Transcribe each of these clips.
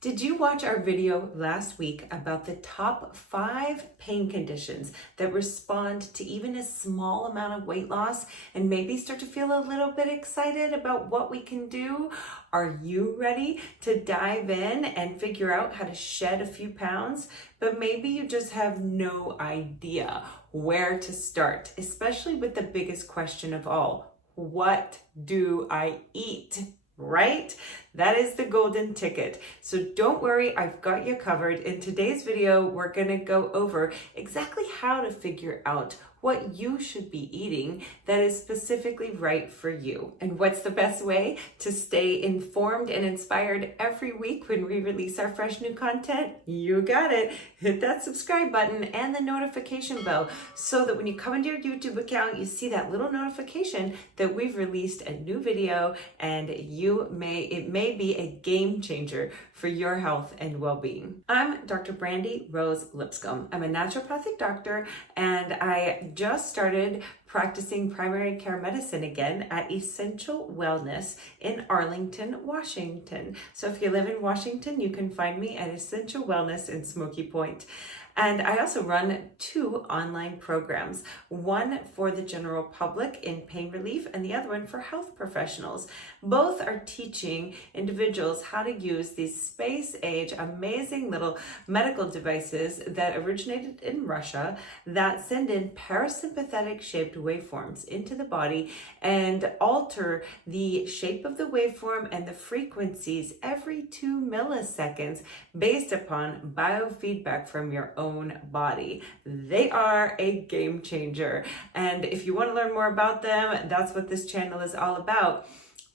Did you watch our video last week about the top 5 pain conditions that respond to even a small amount of weight loss and maybe start to feel a little bit excited about what we can do? Are you ready to dive in and figure out how to shed a few pounds? But maybe you just have no idea where to start, especially with the biggest question of all, what do I eat? Right? That is the golden ticket. So don't worry, I've got you covered. In today's video, we're gonna go over exactly how to figure out what you should be eating that is specifically right for you. And what's the best way to stay informed and inspired every week when we release our fresh new content? You got it. Hit that subscribe button and the notification bell so that when you come into your YouTube account, you see that little notification that we've released a new video, and it may be a game changer for your health and well-being. I'm Dr. Brandy Rose Lipscomb. I'm a naturopathic doctor, and I just started practicing primary care medicine again at Essential Wellness in Arlington, Washington. So if you live in Washington, you can find me at Essential Wellness in Smoky Point. And I also run 2 online programs, one for the general public in pain relief and the other one for health professionals. Both are teaching individuals how to use these space-age, amazing little medical devices that originated in Russia that send in parasympathetic shaped waveforms into the body and alter the shape of the waveform and the frequencies every 2 milliseconds based upon biofeedback from your own body. They are a game changer. And if you want to learn more about them, that's what this channel is all about.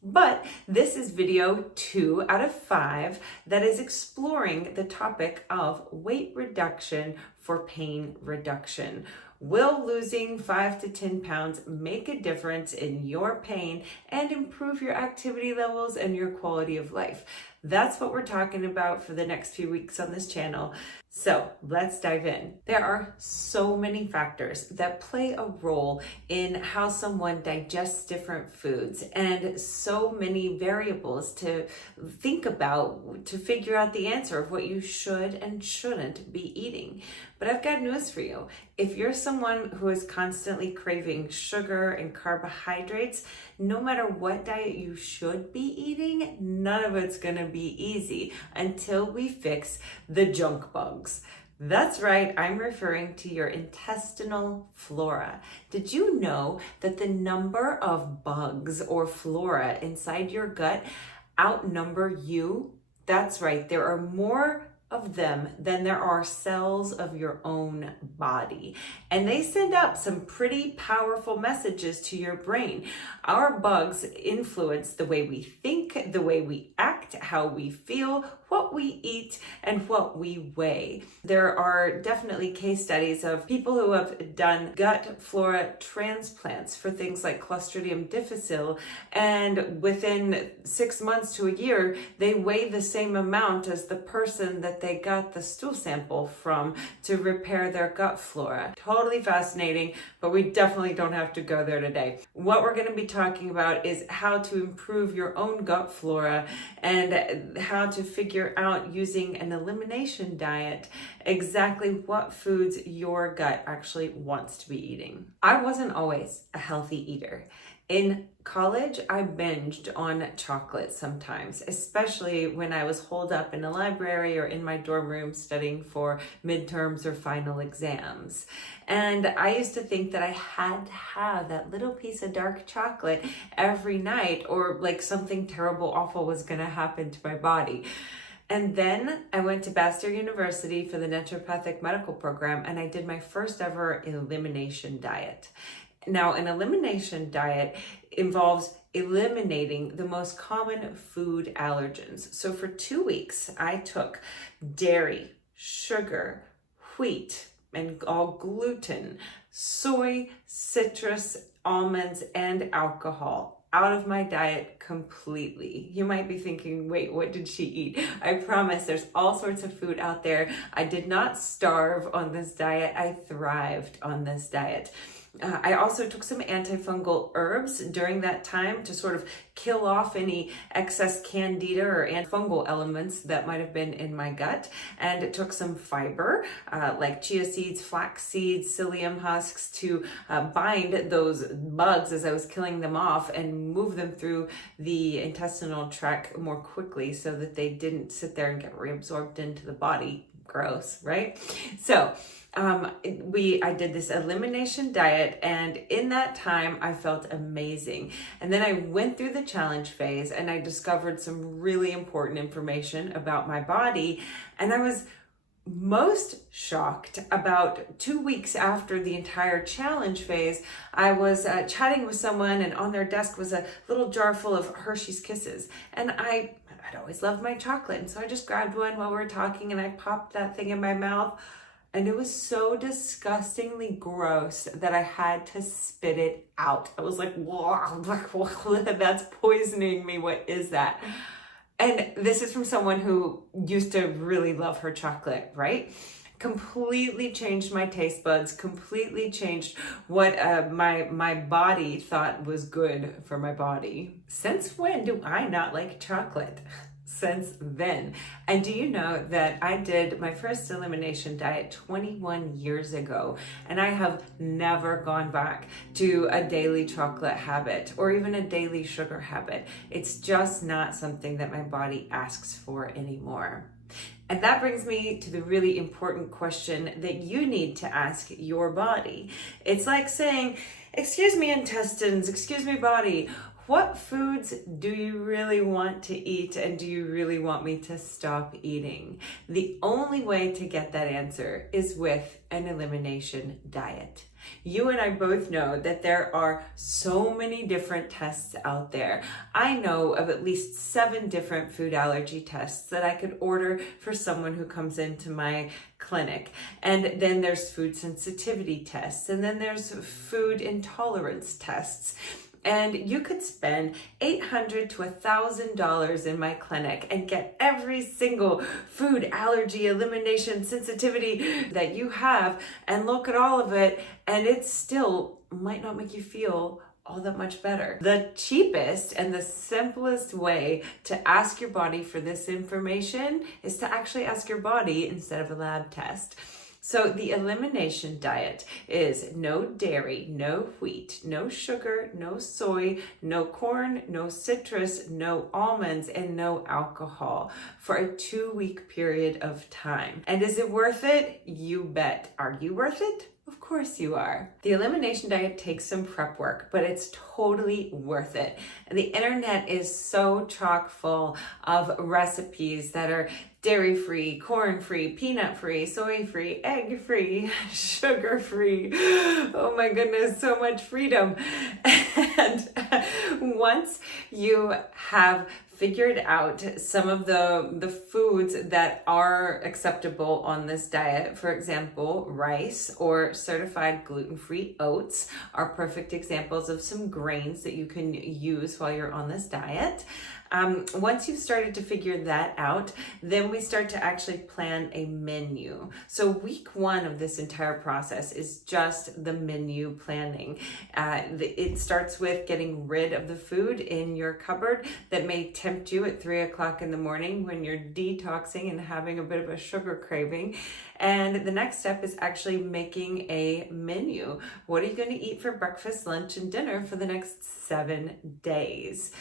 But this is video 2 out of 5 that is exploring the topic of weight reduction for pain reduction. Will losing 5 to 10 pounds make a difference in your pain and improve your activity levels and your quality of life? That's what we're talking about for the next few weeks on this channel. So let's dive in. There are so many factors that play a role in how someone digests different foods, and so many variables to think about to figure out the answer of what you should and shouldn't be eating. But I've got news for you. If you're someone who is constantly craving sugar and carbohydrates, no matter what diet you should be eating, none of it's gonna be easy until we fix the junk bugs. That's right, I'm referring to your intestinal flora. Did you know that the number of bugs or flora inside your gut outnumber you? That's right, there are more of them than there are cells of your own body. And they send up some pretty powerful messages to your brain. Our bugs influence the way we think, the way we act, how we feel, what we eat, and what we weigh. There are definitely case studies of people who have done gut flora transplants for things like Clostridium difficile, and within 6 months to a year, they weigh the same amount as the person that they got the stool sample from to repair their gut flora. Totally fascinating, but we definitely don't have to go there today. What we're going to be talking about is how to improve your own gut flora and how to figure out, using an elimination diet, exactly what foods your gut actually wants to be eating. I wasn't always a healthy eater. In college, I binged on chocolate sometimes, especially when I was holed up in a library or in my dorm room studying for midterms or final exams. And I used to think that I had to have that little piece of dark chocolate every night, or like something terrible, awful was going to happen to my body. And then I went to Bastyr University for the naturopathic medical program, and I did my first ever elimination diet. Now, an elimination diet involves eliminating the most common food allergens. So for 2 weeks, I took dairy, sugar, wheat, and all gluten, soy, citrus, almonds, and alcohol out of my diet completely. You might be thinking, wait, what did she eat? I promise there's all sorts of food out there. I did not starve on this diet. I thrived on this diet. I also took some antifungal herbs during that time to sort of kill off any excess candida or antifungal elements that might have been in my gut. And it took some fiber, like chia seeds, flax seeds, psyllium husks to bind those bugs as I was killing them off and move them through the intestinal tract more quickly so that they didn't sit there and get reabsorbed into the body. Gross, right? So I did this elimination diet, and in that time I felt amazing. And then I went through the challenge phase and I discovered some really important information about my body. And I was most shocked about 2 weeks after the entire challenge phase. I was chatting with someone, and on their desk was a little jar full of Hershey's Kisses. And I'd always loved my chocolate, and so I just grabbed one while we were talking and I popped that thing in my mouth. And it was so disgustingly gross that I had to spit it out. I was like, whoa, that's poisoning me. What is that? And this is from someone who used to really love her chocolate, right? Completely changed my taste buds, completely changed what my body thought was good for my body. Since when do I not like chocolate? Since then. And do you know that I did my first elimination diet 21 years ago, and I have never gone back to a daily chocolate habit or even a daily sugar habit. It's just not something that my body asks for anymore. And that brings me to the really important question that you need to ask your body. It's like saying, excuse me, intestines, excuse me, body, what foods do you really want to eat, and do you really want me to stop eating? The only way to get that answer is with an elimination diet. You and I both know that there are so many different tests out there. I know of at least 7 different food allergy tests that I could order for someone who comes into my clinic. And then there's food sensitivity tests, and then there's food intolerance tests. And you could spend $800 to $1,000 in my clinic and get every single food allergy, elimination, sensitivity that you have and look at all of it, and it still might not make you feel all that much better. The cheapest and the simplest way to ask your body for this information is to actually ask your body instead of a lab test. So the elimination diet is no dairy, no wheat, no sugar, no soy, no corn, no citrus, no almonds, and no alcohol for a 2-week period of time. And is it worth it? You bet. Are you worth it? Of course you are. The elimination diet takes some prep work, but it's totally worth it. And the internet is so chock full of recipes that are dairy-free, corn-free, peanut-free, soy-free, egg-free, sugar-free. Oh my goodness, so much freedom. And once you have figured out some of the foods that are acceptable on this diet, for example, rice or certified gluten-free oats are perfect examples of some grains that you can use while you're on this diet. Once you've started to figure that out, then we start to actually plan a menu. So week 1 of this entire process is just the menu planning. It starts with getting rid of the food in your cupboard that may tempt you at 3 o'clock in the morning when you're detoxing and having a bit of a sugar craving. And the next step is actually making a menu. What are you going to eat for breakfast, lunch, and dinner for the next 7 days?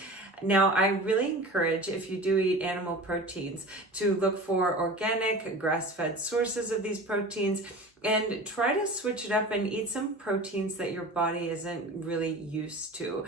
Now, I really encourage, if you do eat animal proteins, to look for organic, grass-fed sources of these proteins and try to switch it up and eat some proteins that your body isn't really used to.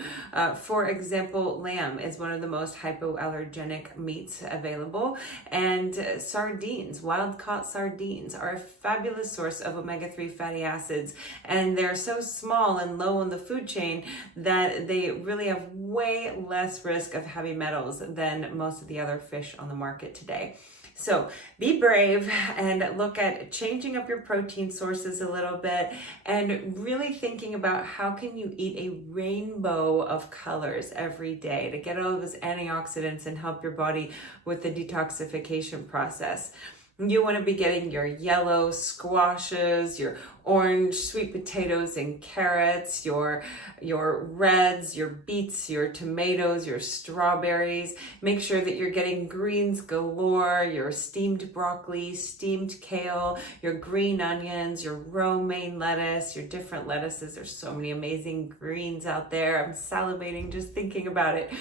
For example, lamb is one of the most hypoallergenic meats available, and sardines, wild-caught sardines, are a fabulous source of omega-3 fatty acids, and they're so small and low on the food chain that they really have way less risk of heavy metals than most of the other fish on the market today. So be brave and look at changing up your protein sources a little bit and really thinking about how can you eat a rainbow of colors every day to get all those antioxidants and help your body with the detoxification process. You want to be getting your yellow squashes, your orange sweet potatoes and carrots, your reds, your beets, your tomatoes, your strawberries. Make sure that you're getting greens galore, your steamed broccoli, steamed kale, your green onions, your romaine lettuce, your different lettuces. There's so many amazing greens out there. I'm salivating just thinking about it.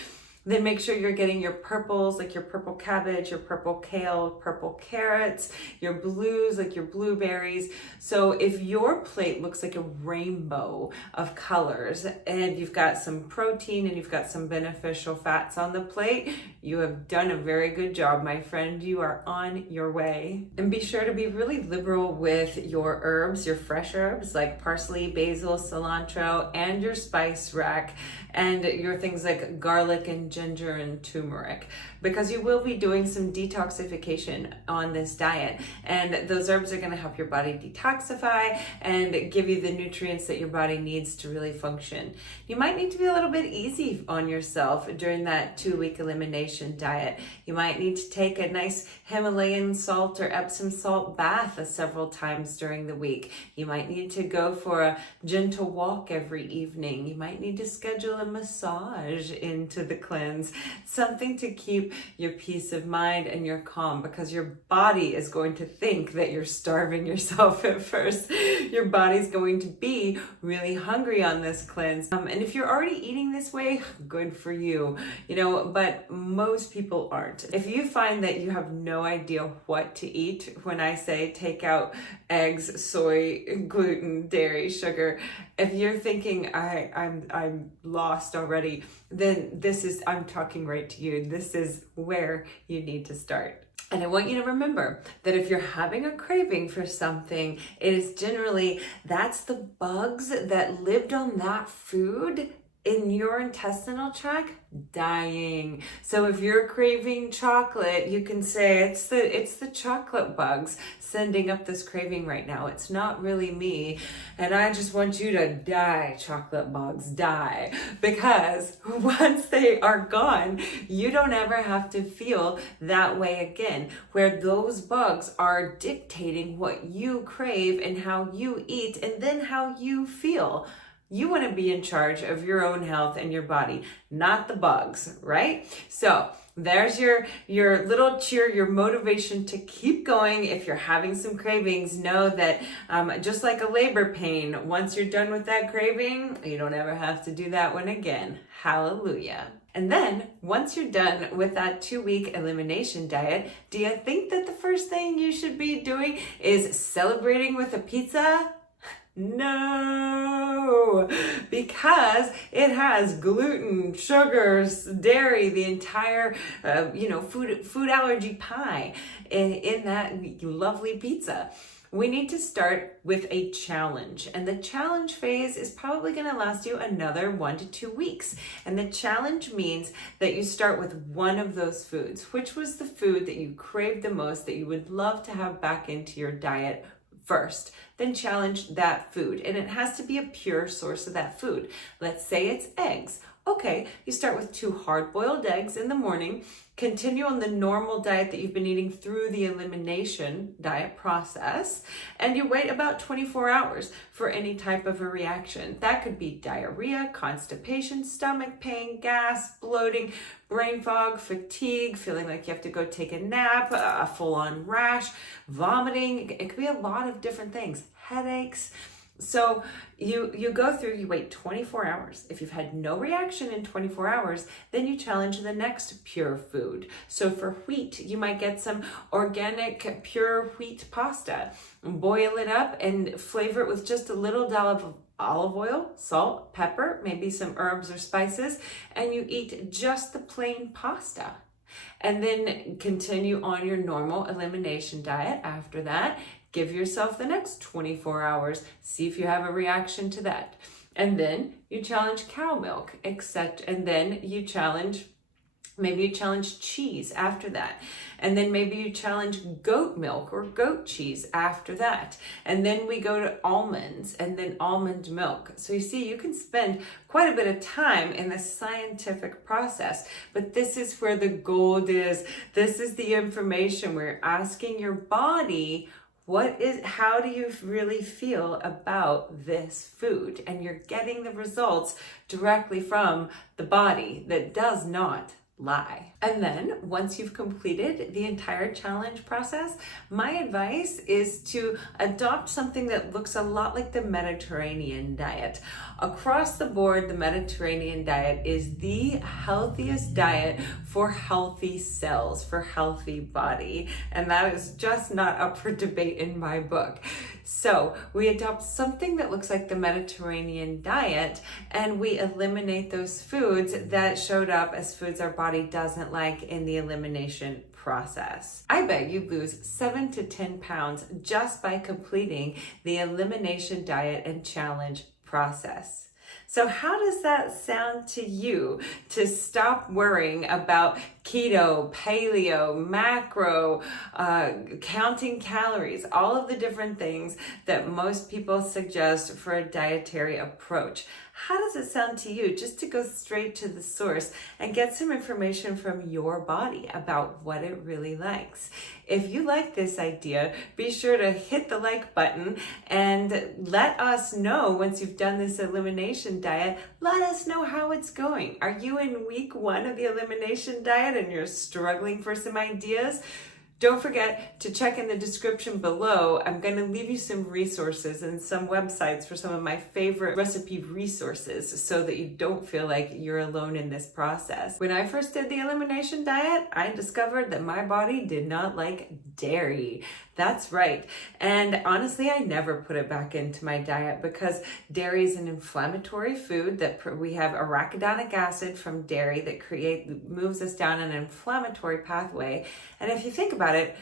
Then make sure you're getting your purples, like your purple cabbage, your purple kale, purple carrots, your blues, like your blueberries. So if your plate looks like a rainbow of colors and you've got some protein and you've got some beneficial fats on the plate, you have done a very good job, my friend. You are on your way. And be sure to be really liberal with your herbs, your fresh herbs like parsley, basil, cilantro, and your spice rack, and your things like garlic and ginger and turmeric, because you will be doing some detoxification on this diet, and those herbs are going to help your body detoxify and give you the nutrients that your body needs to really function. You might need to be a little bit easy on yourself during that 2-week elimination diet. You might need to take a nice Himalayan salt or Epsom salt bath several times during the week. You might need to go for a gentle walk every evening. You might need to schedule a massage into the cleanse, something to keep your peace of mind and your calm, because your body is going to think that you're starving yourself at first. Your body's going to be really hungry on this cleanse. And if you're already eating this way, good for you, but most people aren't. If you find that you have no idea what to eat when I say take out eggs, soy, gluten, dairy, sugar, if you're thinking I'm lost already, then I'm talking right to you. This is where you need to start. And I want you to remember that if you're having a craving for something, it is generally, that's the bugs that lived on that food in your intestinal tract dying. So if you're craving chocolate, you can say it's the chocolate bugs sending up this craving right now. It's not really me. And I just want you to die, chocolate bugs, die. Because once they are gone, you don't ever have to feel that way again, where those bugs are dictating what you crave and how you eat and then how you feel. You want to be in charge of your own health and your body, not the bugs, right? So there's your little cheer, your motivation to keep going. If you're having some cravings, know that just like a labor pain, once you're done with that craving, you don't ever have to do that one again. Hallelujah. And then once you're done with that 2-week elimination diet, do you think that the first thing you should be doing is celebrating with a pizza? No, because it has gluten, sugars, dairy, the entire, food allergy pie in that lovely pizza. We need to start with a challenge, and the challenge phase is probably going to last you another 1 to 2 weeks. And the challenge means that you start with one of those foods. Which was the food that you craved the most, that you would love to have back into your diet first? Then challenge that food, and it has to be a pure source of that food. Let's say it's eggs. Okay, you start with 2 hard-boiled eggs in the morning, continue on the normal diet that you've been eating through the elimination diet process, and you wait about 24 hours for any type of a reaction. That could be diarrhea, constipation, stomach pain, gas, bloating, brain fog, fatigue, feeling like you have to go take a nap, a full-on rash, vomiting. It could be a lot of different things, headaches. So you go through, you wait 24 hours. If you've had no reaction in 24 hours, then you challenge the next pure food. So for wheat, you might get some organic pure wheat pasta. Boil it up and flavor it with just a little dollop of olive oil, salt, pepper, maybe some herbs or spices, and you eat just the plain pasta. And then continue on your normal elimination diet after that. Give yourself the next 24 hours. See if you have a reaction to that. And then you challenge cow milk, etc. And then you challenge Maybe you challenge cheese after that. And then maybe you challenge goat milk or goat cheese after that. And then we go to almonds and then almond milk. So you see, you can spend quite a bit of time in the scientific process, but this is where the gold is. This is the information where you're asking your body, how do you really feel about this food? And you're getting the results directly from the body that does not lie. And then once you've completed the entire challenge process, my advice is to adopt something that looks a lot like the Mediterranean diet. Across the board, the Mediterranean diet is the healthiest diet for healthy cells, for healthy body. And that is just not up for debate in my book. So we adopt something that looks like the Mediterranean diet, and we eliminate those foods that showed up as foods our body doesn't like in the elimination process. I bet you lose 7 to 10 pounds just by completing the elimination diet and challenge process. So how does that sound to you to stop worrying about keto, paleo, macro, counting calories, all of the different things that most people suggest for a dietary approach? How does it sound to you just to go straight to the source and get some information from your body about what it really likes? If you like this idea, be sure to hit the like button and let us know once you've done this elimination diet. Let us know how it's going. Are you in week 1 of the elimination diet and you're struggling for some ideas? Don't forget to check in the description below. I'm going to leave you some resources and some websites for some of my favorite recipe resources so that you don't feel like you're alone in this process. When I first did the elimination diet, I discovered that my body did not like dairy. That's right. And honestly, I never put it back into my diet because dairy is an inflammatory food that we have arachidonic acid from dairy that moves us down an inflammatory pathway. And if you think about it,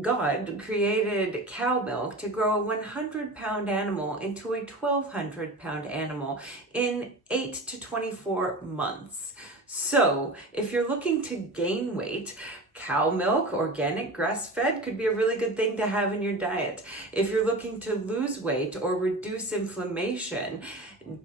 God created cow milk to grow a 100-pound animal into a 1,200-pound animal in 8 to 24 months. So if you're looking to gain weight, cow milk, organic, grass-fed, could be a really good thing to have in your diet. If you're looking to lose weight or reduce inflammation,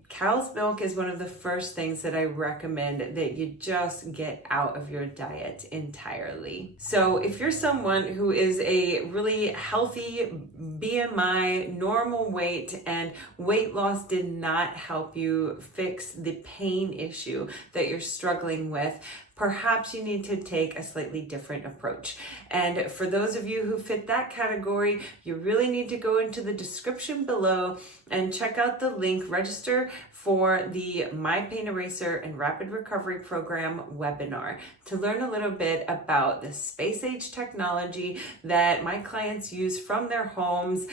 cow's milk is one of the first things that I recommend that you just get out of your diet entirely. So if you're someone who is a really healthy BMI, normal weight, and weight loss did not help you fix the pain issue that you're struggling with, perhaps you need to take a slightly different approach. And for those of you who fit that category, you really need to go into the description below and check out the link, register for the My Pain Eraser and Rapid Recovery Program webinar to learn a little bit about the space-age technology that my clients use from their homes.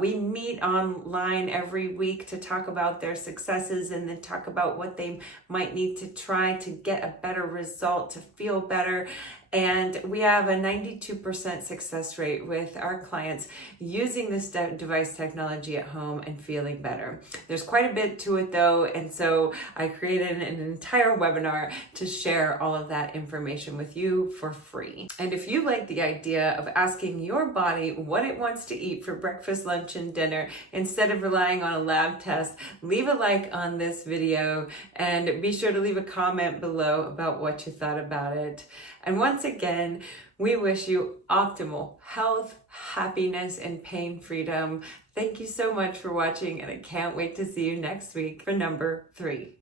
We meet online every week to talk about their successes and then talk about what they might need to try to get a better result, to feel better. And we have a 92% success rate with our clients using this device technology at home and feeling better. There's quite a bit to it though, and so I created an entire webinar to share all of that information with you for free. And if you like the idea of asking your body what it wants to eat for breakfast, lunch, and dinner instead of relying on a lab test, leave a like on this video and be sure to leave a comment below about what you thought about it. And once again, we wish you optimal health, happiness, and pain freedom. Thank you so much for watching, and I can't wait to see you next week for number 3.